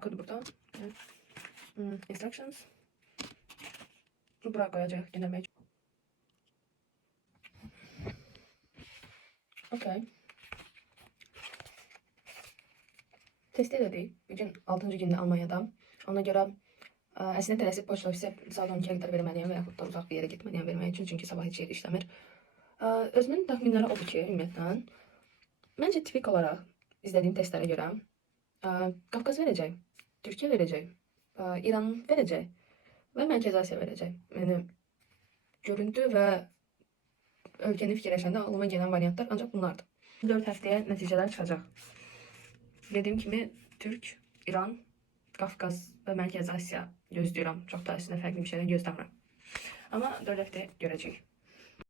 Barkodu burada. Evet. Instructions. Buraya koyacak göndermek. Okay. Test elədik. Bugün 6-cı gündə Almanyada. Ona görə əslində tələsib poçt ofisə saat 12-yə qədər verməliyəm və yaxud da uzaq bir yerə getməliyəm vermək üçün. Çünki sabah heç yer işləmir. Özümün təxminləri odur ki, ümumiyyətlə, məncə tipik olaraq izlədiyim testlərə görə Qafqaz verəcək, Türkiyə verəcək, İran verəcək və Mərkəzi Asiya verəcək. Yəni, görüntü və ölkəni fikirləşəndə ağlıma gələn variantlar ancaq bunlardır. 4 həftəyə nəticələr çıxacaq. Dediyim kimi, Türk, İran, Qafqaz və Mərkəzi Asiya gözləyirəm. Çox da üstünə fərqli bir şeylər gözləmirəm. Amma 4 həftə görəcəyik.